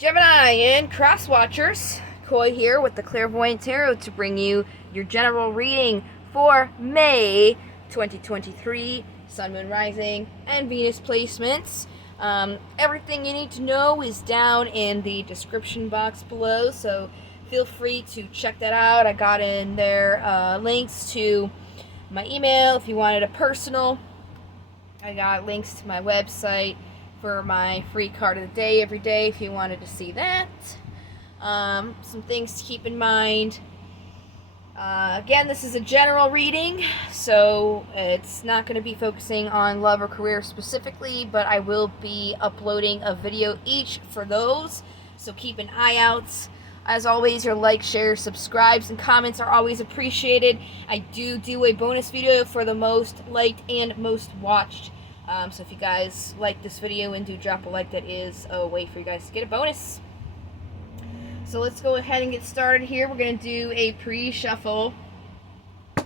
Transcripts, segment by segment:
Gemini and Cross Watchers, Koi here with the Clairvoyant Tarot to bring you your general reading for May 2023, Sun, Moon, Rising, and Venus placements. Everything you need to know is down in the description box below, so feel free to check that out. I got in there links to my email if you wanted a personal. I got links to my website for my free card of the day every day if you wanted to see that. Some things to keep in mind. Again, this is a general reading, so it's not going to be focusing on love or career specifically, but I will be uploading a video each for those, so keep an eye out. As always, your likes, shares, subscribes, and comments are always appreciated. I do a bonus video for the most liked and most watched. So if you guys like this video and do drop a like, that is a way for you guys to get a bonus. So let's go ahead and get started here. We're going to do a pre-shuffle. I'm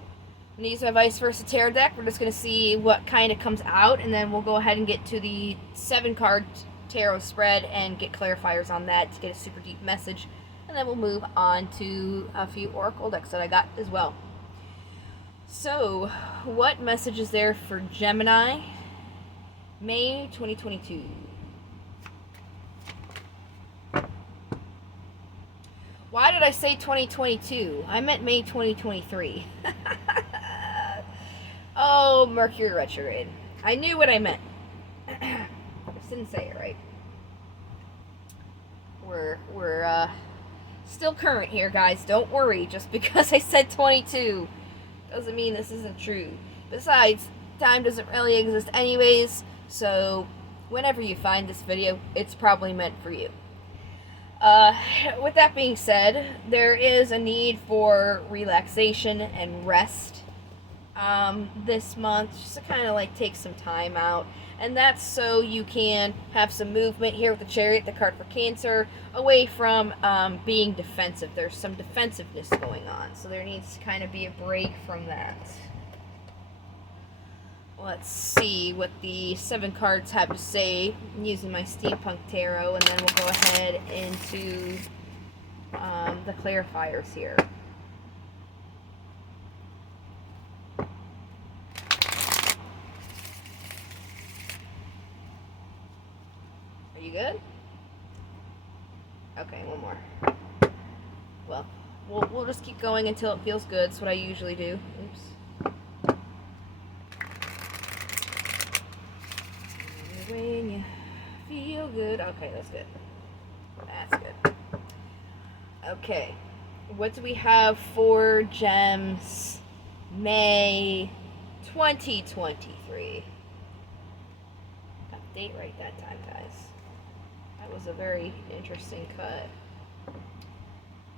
going to use my vice versa tarot deck. We're just going to see what kind of comes out, and then we'll go ahead and get to the 7-card tarot spread and get clarifiers on that to get a super deep message. And then we'll move on to a few oracle decks that I got as well. So, what message is there for Gemini? May 2022. Why did I say 2022? I meant May 2023. Oh, Mercury retrograde. I knew what I meant. I just didn't say it right. We're still current here, guys. Don't worry. Just because I said 22 doesn't mean this isn't true. Besides, time doesn't really exist anyways. So, whenever you find this video, it's probably meant for you. With that being said, there is a need for relaxation and rest this month, just to kind of like take some time out. And that's so you can have some movement here with the Chariot, the card for Cancer, away from being defensive. There's some defensiveness going on, so there needs to kind of be a break from that. Let's see what the 7 cards have to say. I'm using my Steampunk Tarot, and then we'll go ahead into the clarifiers here. Are you good? Okay, one more. Well, we'll just keep going until it feels good. That's what I usually do. Oops. When you feel good. Okay, that's good. That's good. Okay. What do we have for Gems May 2023? Got the date right that time, guys. That was a very interesting cut.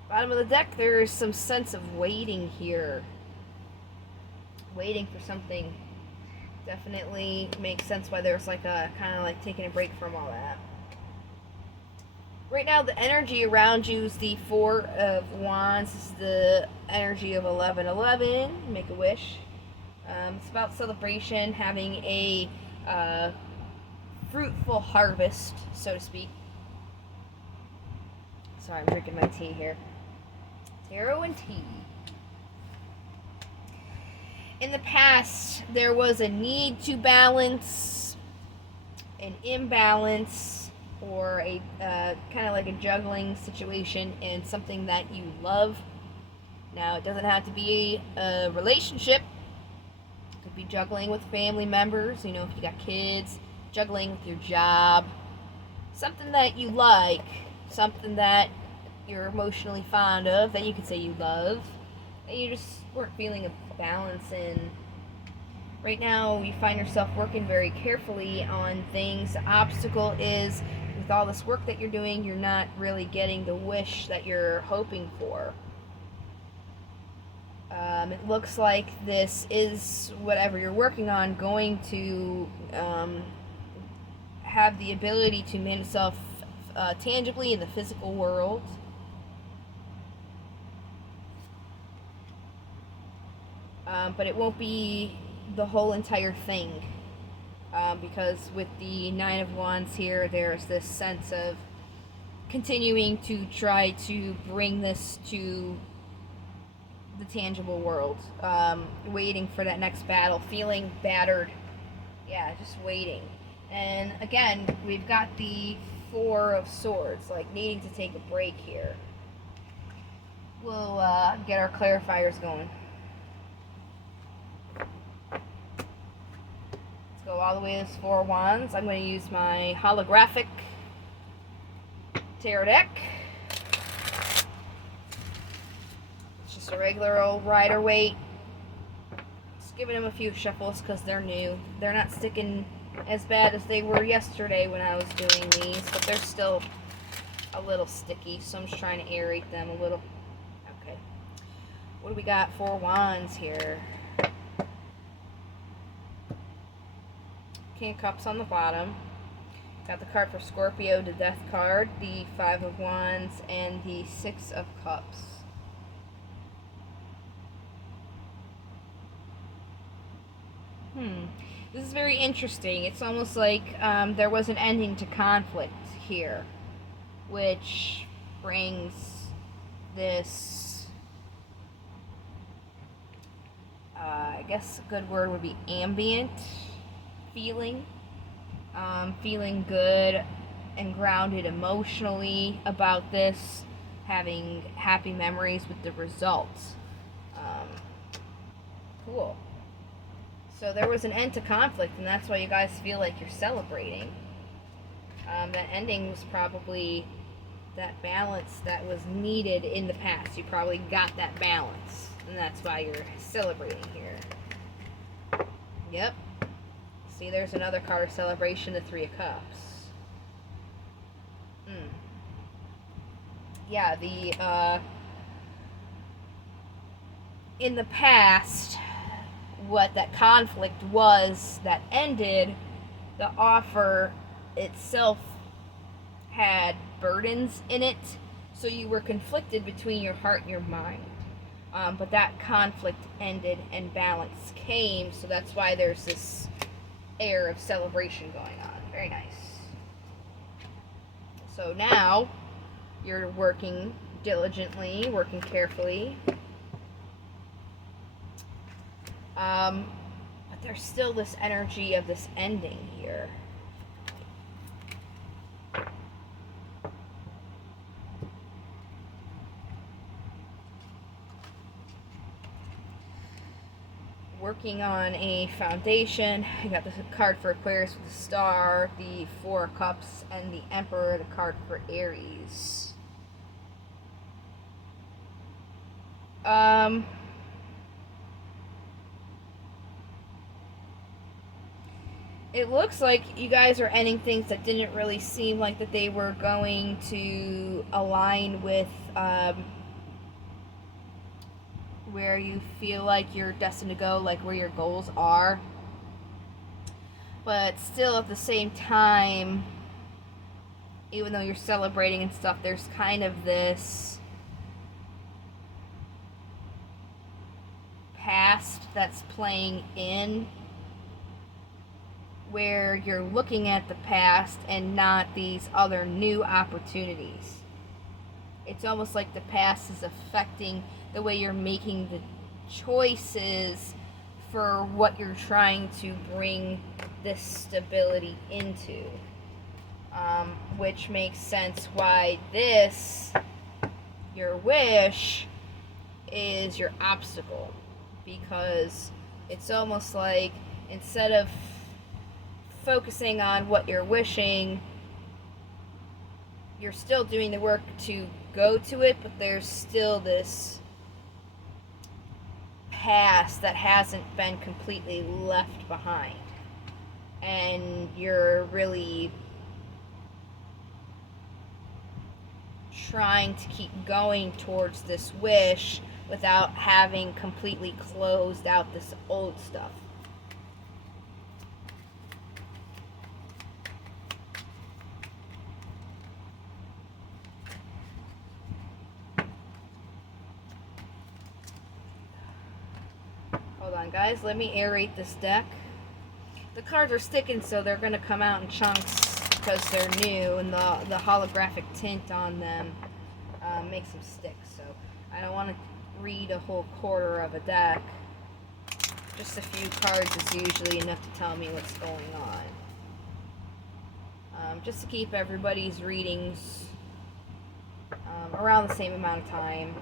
Bottom of the deck, there's some sense of waiting here. Waiting for something. Definitely makes sense why there's like a kind of like taking a break from all that. Right now, the energy around you is the 4 of Wands. This is the energy of 11/11. Make a wish. It's about celebration, having a fruitful harvest, so to speak. Sorry, I'm drinking my tea here. Tarot and tea. In the past, there was a need to balance, an imbalance, or a kind of like a juggling situation in something that you love. Now, it doesn't have to be a relationship. It could be juggling with family members, you know, if you got kids, juggling with your job. Something that you like, something that you're emotionally fond of, that you could say you love, and you just weren't feeling a balance in. Right now, you find yourself working very carefully on things. The obstacle is, with all this work that you're doing, you're not really getting the wish that you're hoping for. It looks like this is, whatever you're working on, going to have the ability to manifest itself tangibly in the physical world. But it won't be the whole entire thing. because with the Nine of Wands here, there's this sense of continuing to try to bring this to the tangible world. Waiting for that next battle, feeling battered. Yeah, just waiting. And again, we've got the Four of Swords, like needing to take a break here. We'll get our clarifiers going. Let's go all the way to this Four of Wands. I'm going to use my holographic tarot deck. It's just a regular old Rider-Waite. Just giving them a few shuffles because they're new. They're not sticking as bad as they were yesterday when I was doing these, but they're still a little sticky, so I'm just trying to aerate them a little. Okay. What do we got? Four Wands here. King of Cups on the bottom. Got the card for Scorpio, the Death card, the Five of Wands, and the Six of Cups. This is very interesting. It's almost like there was an ending to conflict here, which brings this, I guess a good word would be ambient feeling. Feeling good and grounded emotionally about this, having happy memories with the results. Cool. So there was an end to conflict, and that's why you guys feel like you're celebrating. That ending was probably that balance that was needed in the past. You probably got that balance, and that's why you're celebrating here. Yep. See, there's another card of celebration, the Three of Cups. Yeah, in the past, what that conflict was that ended, the offer itself had burdens in it, so you were conflicted between your heart and your mind. But that conflict ended and balance came, so that's why there's this air of celebration going on. Very nice. So now you're working diligently, working carefully. But there's still this energy of this ending here. Working on a foundation. I got the card for Aquarius with the Star, the Four of Cups, and the Emperor, the card for Aries. It looks like you guys are ending things that didn't really seem like that they were going to align with where you feel like you're destined to go, like where your goals are. But still at the same time, even though you're celebrating and stuff, there's kind of this past that's playing in, where you're looking at the past and not these other new opportunities. It's almost like the past is affecting the way you're making the choices for what you're trying to bring this stability into. Which makes sense why this, your wish, is your obstacle. Because it's almost like instead of focusing on what you're wishing, you're still doing the work to go to it, but there's still this past that hasn't been completely left behind. And you're really trying to keep going towards this wish without having completely closed out this old stuff. Hold on, guys. Let me aerate this deck. The cards are sticking, so they're going to come out in chunks. because they're new and the holographic tint on them makes them stick. So I don't want to read a whole quarter of a deck. Just a few cards is usually enough to tell me what's going on. Just to keep everybody's readings around the same amount of time.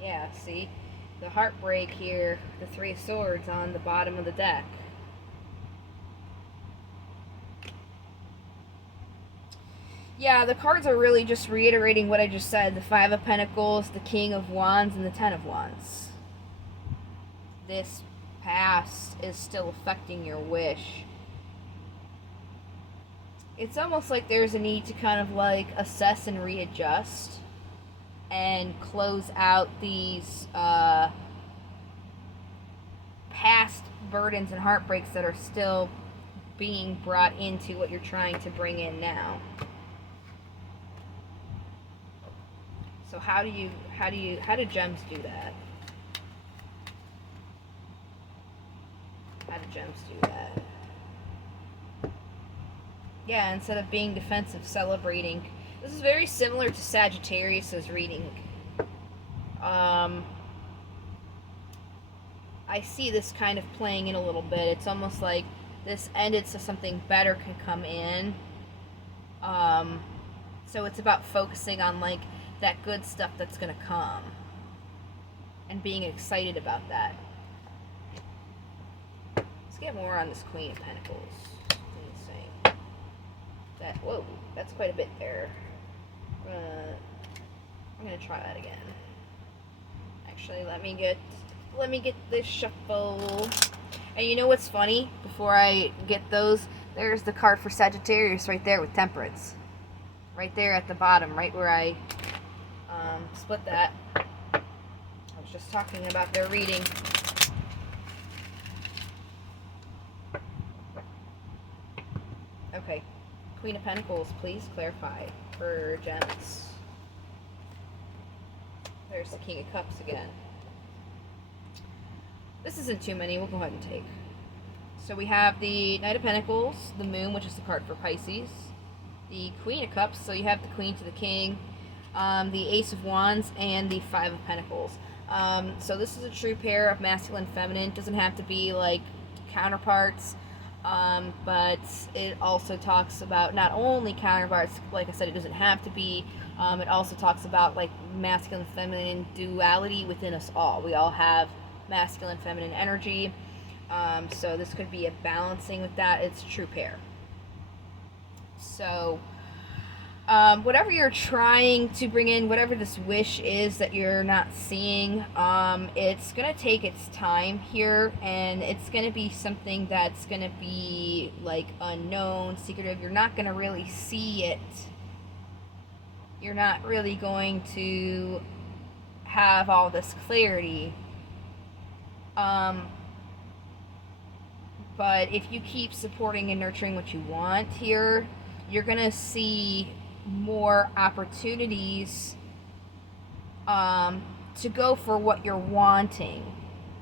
Yeah, see? The heartbreak here, the Three of Swords on the bottom of the deck. Yeah, the cards are really just reiterating what I just said. The Five of Pentacles, the King of Wands, and the Ten of Wands. This past is still affecting your wish. It's almost like there's a need to kind of like assess and readjust and close out these past burdens and heartbreaks that are still being brought into what you're trying to bring in now. So how do gems do that? How do gems do that? Yeah, instead of being defensive, celebrating. This is very similar to Sagittarius's reading. I see this kind of playing in a little bit. It's almost like this ended so something better can come in. So it's about focusing on like that good stuff that's going to come and being excited about that. Let's get more on this Queen of Pentacles. That, whoa, that's quite a bit there. I'm gonna try that again. Actually, let me get this shuffle. And you know what's funny? Before I get those, there's the card for Sagittarius right there with Temperance. Right there at the bottom, right where I split that. I was just talking about their reading. Okay. Queen of Pentacles, please clarify for gems. There's the King of Cups again. This isn't too many, we'll go ahead and take. So we have the Knight of Pentacles, the Moon, which is the card for Pisces, the Queen of Cups, so you have the Queen to the King, the Ace of Wands, and the Five of Pentacles. So this is a true pair of masculine and feminine. It doesn't have to be like counterparts. But it also talks about not only counterparts, like I said, it doesn't have to be, it also talks about like masculine and feminine duality within us all. We all have masculine and feminine energy, so this could be a balancing with that. It's a true pair. So whatever you're trying to bring in, whatever this wish is that you're not seeing, it's going to take its time here, and it's going to be something that's going to be like unknown, secretive. You're not going to really see it. You're not really going to have all this clarity. But if you keep supporting and nurturing what you want here, you're going to see more opportunities to go for what you're wanting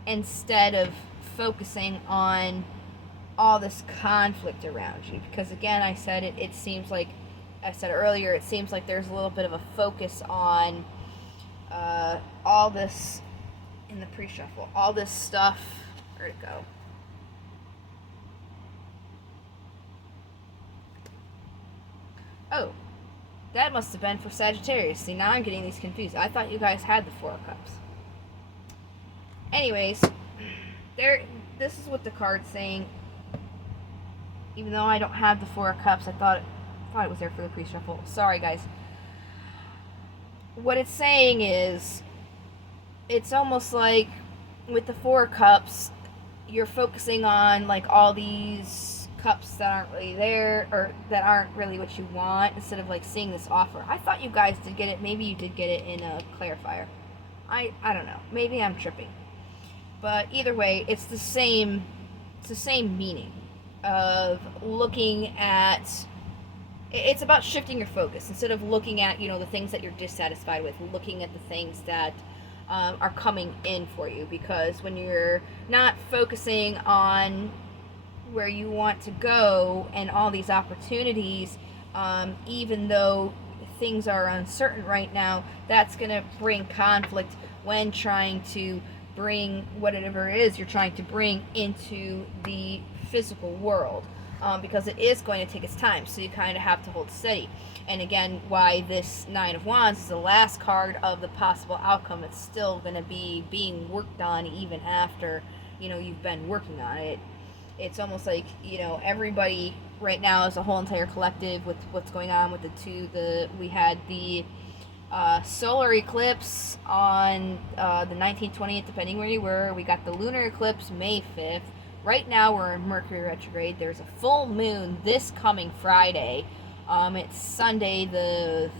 instead of focusing on all this conflict around you. Because again, I said it seems like I said earlier, it seems like there's a little bit of a focus on all this in the pre-shuffle, all this stuff. Where'd it go? Oh, that must have been for Sagittarius. See, now I'm getting these confused. I thought you guys had the Four of Cups. Anyways, this is what the card's saying. Even though I don't have the Four of Cups, I thought it was there for the pre-shuffle. Sorry, guys. What it's saying is, it's almost like with the Four of Cups, you're focusing on like all these cups that aren't really there, or that aren't really what you want, instead of like seeing this offer. I thought you guys did get it. Maybe you did get it in a clarifier. I don't know. Maybe I'm tripping. But either way, it's the same meaning of looking at it's about shifting your focus instead of looking at, you know, the things that you're dissatisfied with, looking at the things that are coming in for you. Because when you're not focusing on where you want to go and all these opportunities, even though things are uncertain right now, that's going to bring conflict when trying to bring whatever it is you're trying to bring into the physical world. Because it is going to take its time, so you kind of have to hold steady. And again, why this Nine of Wands is the last card of the possible outcome. It's still going to be being worked on even after, you know, you've been working on it. It's almost like, you know, everybody right now as a whole entire collective with what's going on with we had the solar eclipse on the 19th, 20th, depending where you were. We got the lunar eclipse May 5th. Right now we're in Mercury retrograde. There's a full moon this coming Friday. It's Sunday the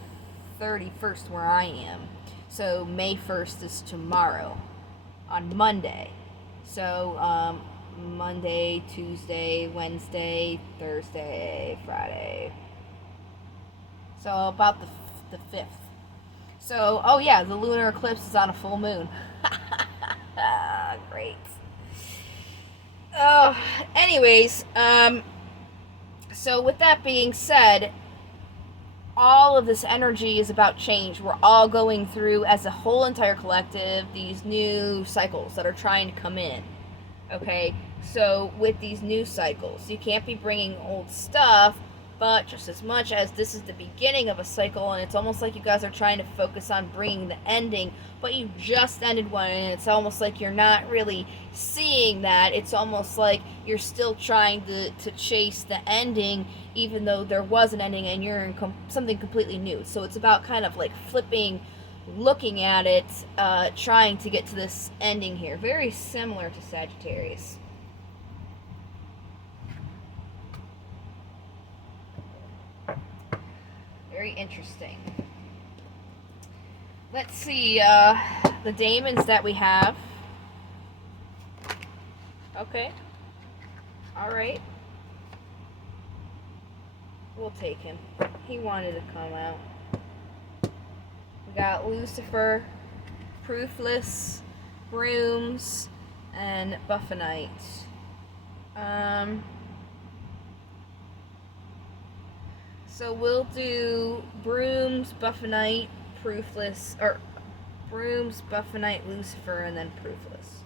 31st where I am. So May 1st is tomorrow on Monday. So Monday, Tuesday, Wednesday, Thursday, Friday. So about the 5th. So, oh yeah, the lunar eclipse is on a full moon. Great. Anyways, so with that being said, all of this energy is about change. We're all going through, as a whole entire collective, these new cycles that are trying to come in. Okay, so with these new cycles, you can't be bringing old stuff, but just as much as this is the beginning of a cycle, and it's almost like you guys are trying to focus on bringing the ending, but you just ended one, and it's almost like you're not really seeing that. It's almost like you're still trying to chase the ending, even though there was an ending, and you're in something completely new. So it's about kind of like flipping, looking at it, trying to get to this ending here. Very similar to Sagittarius. Very interesting. Let's see the daemons that we have. Okay. Alright. We'll take him. He wanted to come out. We got Lucifer, Proofless, Brooms, and Buffonite. So we'll do Brooms, Buffonite, Proofless, or Brooms, Buffonite, Lucifer, and then Proofless.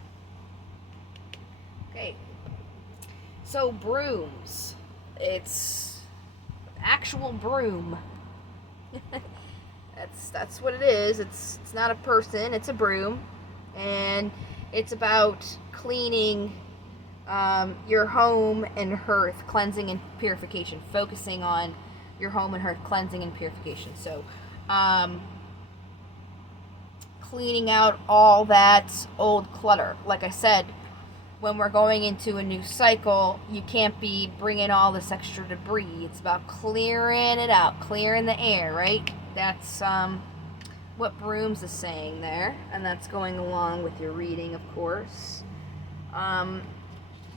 Okay. So Brooms. It's actual broom. That's what it is. It's not a person, it's a broom. And it's about cleaning your home and hearth, cleansing and purification, focusing on your home and hearth, cleansing and purification. So cleaning out all that old clutter. Like I said, when we're going into a new cycle, you can't be bringing all this extra debris. It's about clearing it out, clearing the air, right? That's what Brooms is saying there, and that's going along with your reading, of course.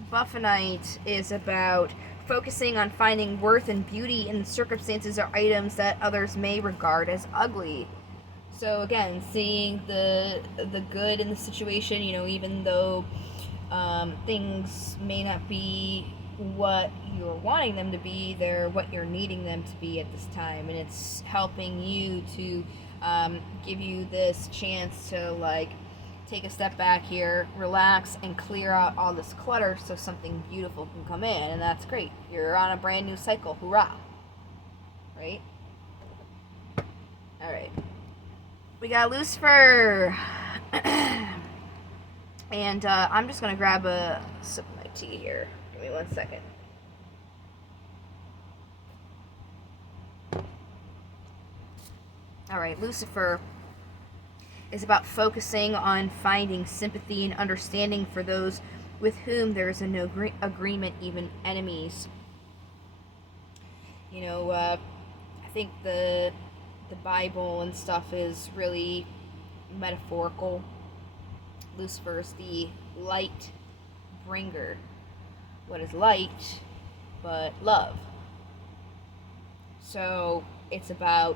Buffonite is about focusing on finding worth and beauty in circumstances or items that others may regard as ugly. So again, seeing the good in the situation, you know, even though things may not be what you're wanting them to be, they're what you're needing them to be at this time, and it's helping you to give you this chance to like take a step back here, relax, and clear out all this clutter so something beautiful can come in, and that's great. You're on a brand new cycle. Hoorah! Right? Alright. We got Lucifer. And I'm just going to grab a sip of my tea here. Give me 1 second. Alright, Lucifer is about focusing on finding sympathy and understanding for those with whom there is no agreement, even enemies. You know, I think the Bible and stuff is really metaphorical. Lucifer is the light bringer. What is light but love? So it's about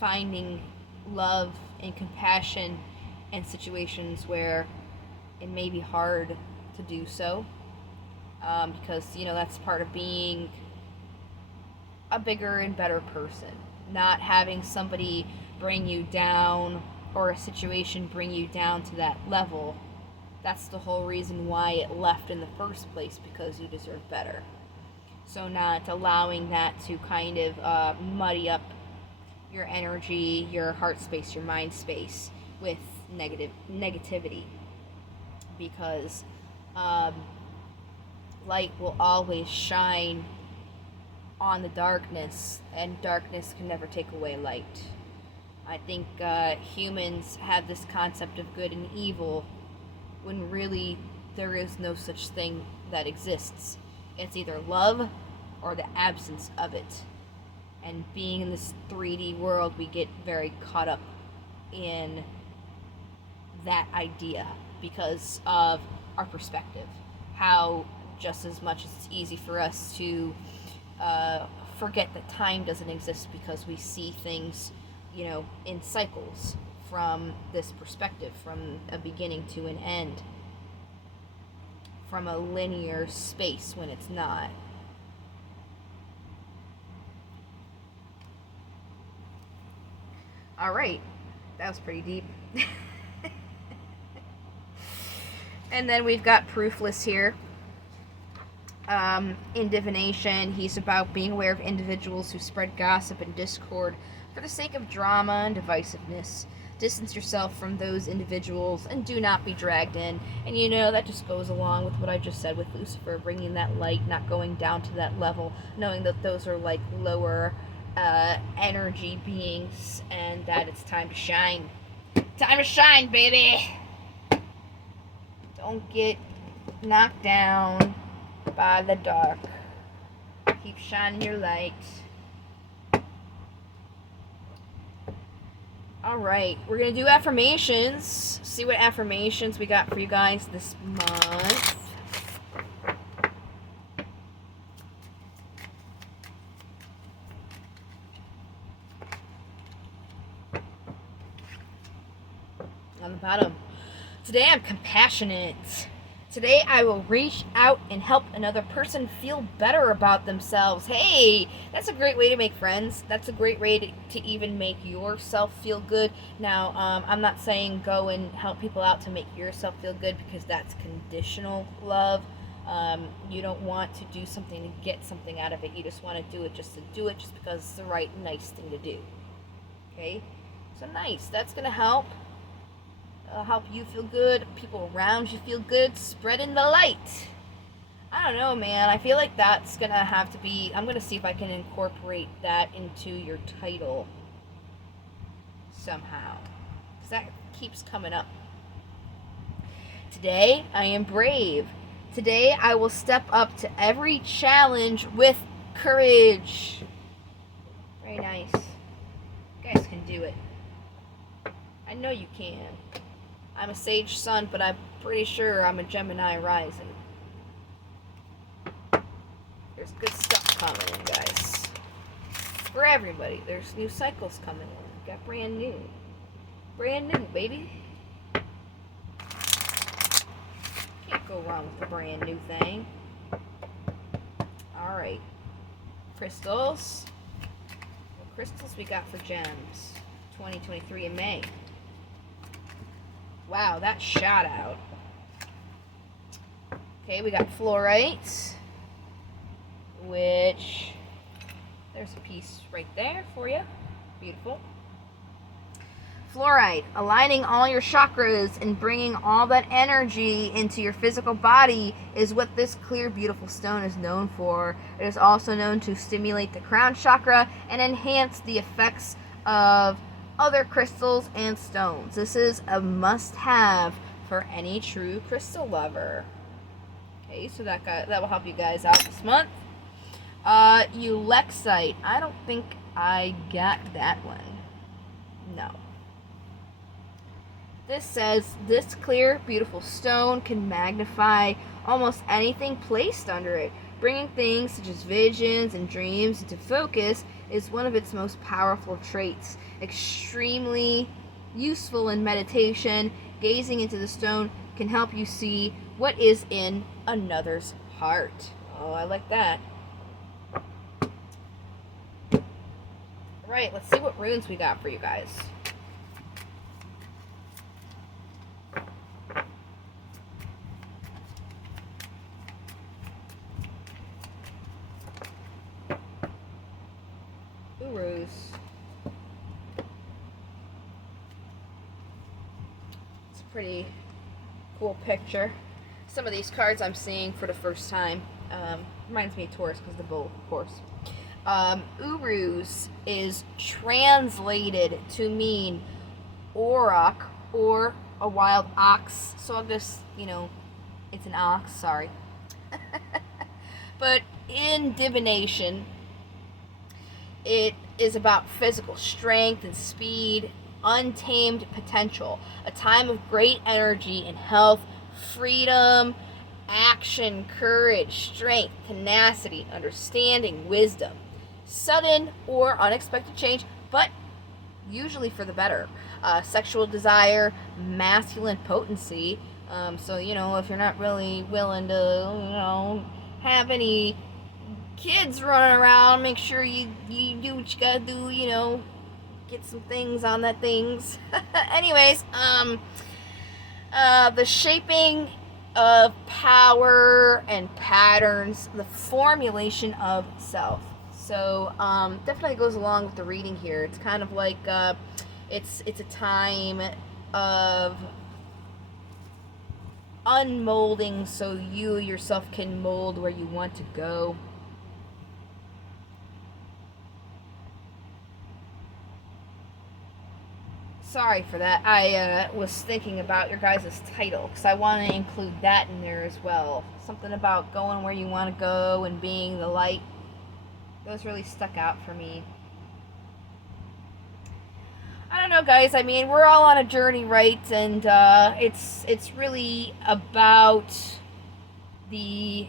finding love and compassion in situations where it may be hard to do so, because that's part of being a bigger and better person. Not having somebody bring you down, or a situation bring you down to that level. That's the whole reason why it left in the first place, because you deserve better. So not allowing that to kind of muddy up your energy, your heart space, your mind space with negativity, because light will always shine on the darkness, and darkness can never take away light. I think humans have this concept of good and evil, when really there is no such thing that exists. It's either love or the absence of it. And being in this 3D world, we get very caught up in that idea because of our perspective. How just as much as it's easy for us to forget that time doesn't exist, because we see things, in cycles from this perspective, from a beginning to an end, from a linear space when it's not. All right, that was pretty deep. And then we've got Proofless here. In divination, he's about being aware of individuals who spread gossip and discord for the sake of drama and divisiveness. Distance yourself from those individuals and do not be dragged in. And that just goes along with what I just said with Lucifer, bringing that light, not going down to that level, knowing that those are like lower energy beings, and that it's time to shine. Time to shine, baby! Don't get knocked down by the dark. Keep shining your light. Alright, we're going to do affirmations. See what affirmations we got for you guys this month. On the bottom. Today I'm compassionate. Today I will reach out and help another person feel better about themselves. Hey, that's a great way to make friends. That's a great way to even make yourself feel good. Now, I'm not saying go and help people out to make yourself feel good, because that's conditional love. You don't want to do something to get something out of it. You just want to do it just because it's the right, nice thing to do. Okay? So nice. That's going to help. Help you feel good, people around you feel good, spreading the light. I don't know, man. I feel like that's gonna have to be, I'm gonna see if I can incorporate that into your title somehow, because that keeps coming up. Today I am brave. Today I will step up to every challenge with courage. Very nice. You guys can do it. I know you can. I'm a Sage Sun, but I'm pretty sure I'm a Gemini rising. There's good stuff coming in, guys. For everybody. There's new cycles coming in. Got brand new. Brand new, baby. Can't go wrong with a brand new thing. Alright. Crystals. What crystals we got for gems? 2023 in May. Wow, that shot out. Okay, we got fluorite, which, there's a piece right there for you. Beautiful. Fluorite, aligning all your chakras and bringing all that energy into your physical body is what this clear, beautiful stone is known for. It is also known to stimulate the crown chakra and enhance the effects of other crystals and stones. This is a must-have for any true crystal lover. Okay, so that will help you guys out this month. Ulexite. I don't think I got that one. No. This says, this clear, beautiful stone can magnify almost anything placed under it. Bringing things such as visions and dreams into focus is one of its most powerful traits. Extremely useful in meditation, gazing into the stone can help you see what is in another's heart. Oh, I like that. Right, let's see what runes we got for you guys. Urus. It's a pretty cool picture. Some of these cards I'm seeing for the first time. Reminds me of Taurus because the bull, of course. Urus is translated to mean auroch or a wild ox. So I'll just, it's an ox, sorry. But in divination, it is about physical strength and speed, untamed potential, a time of great energy and health, freedom, action, courage, strength, tenacity, understanding, wisdom, sudden or unexpected change, but usually for the better. Sexual desire, masculine potency. So, if you're not really willing to, have any kids running around, make sure you do what you gotta do, get some things on that things. Anyways, the shaping of power and patterns, the formulation of self. So definitely goes along with the reading here. It's kind of like it's a time of unmolding so you yourself can mold where you want to go. Sorry for that. I was thinking about your guys' title because I want to include that in there as well. Something about going where you want to go and being the light. Those really stuck out for me. I don't know, guys. I mean, we're all on a journey, right? And it's really about the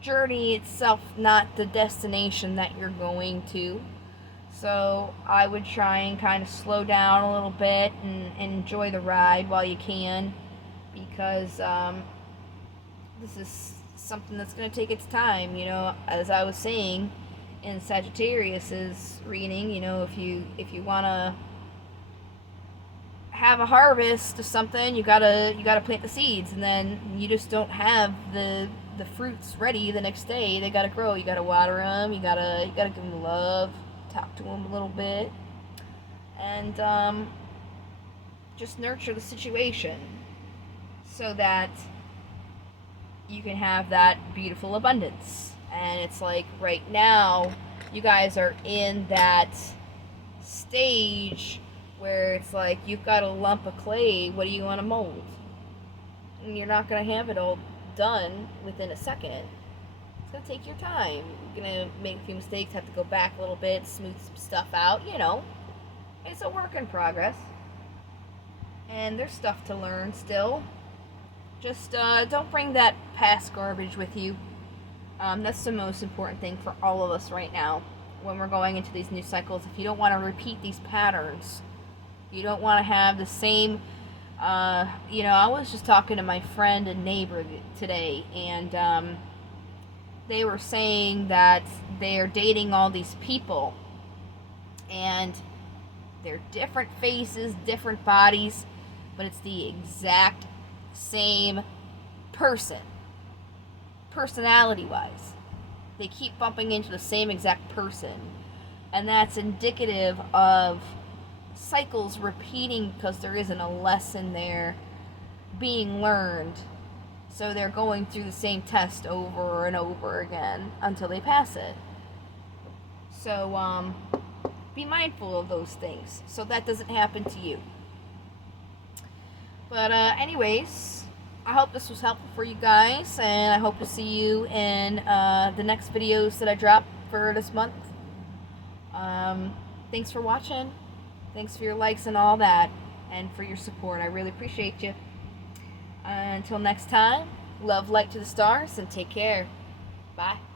journey itself, not the destination that you're going to. So I would try and kind of slow down a little bit and enjoy the ride while you can, because this is something that's going to take its time. As I was saying in Sagittarius's reading, if you want to have a harvest of something, you gotta plant the seeds, and then you just don't have the fruits ready the next day. They gotta grow. You gotta water them. You gotta give them love. Talk to them a little bit, and just nurture the situation so that you can have that beautiful abundance. And it's like right now you guys are in that stage where it's like you've got a lump of clay. What do you want to mold? And you're not going to have it all done within a second. It's going to take your time. You're going to make a few mistakes, have to go back a little bit, smooth some stuff out, It's a work in progress. And there's stuff to learn still. Just don't bring that past garbage with you. That's the most important thing for all of us right now when we're going into these new cycles. If you don't want to repeat these patterns, you don't want to have the same... I was just talking to my friend and neighbor today, and they were saying that they are dating all these people, and they're different faces, different bodies, but it's the exact same person, personality-wise. They keep bumping into the same exact person, and that's indicative of cycles repeating because there isn't a lesson there being learned. So they're going through the same test over and over again until they pass it. So be mindful of those things so that doesn't happen to you. But anyways, I hope this was helpful for you guys, and I hope to see you in the next videos that I drop for this month. Thanks for watching. Thanks for your likes and all that, and for your support. I really appreciate you. Until next time, love, light to the stars, and take care. Bye.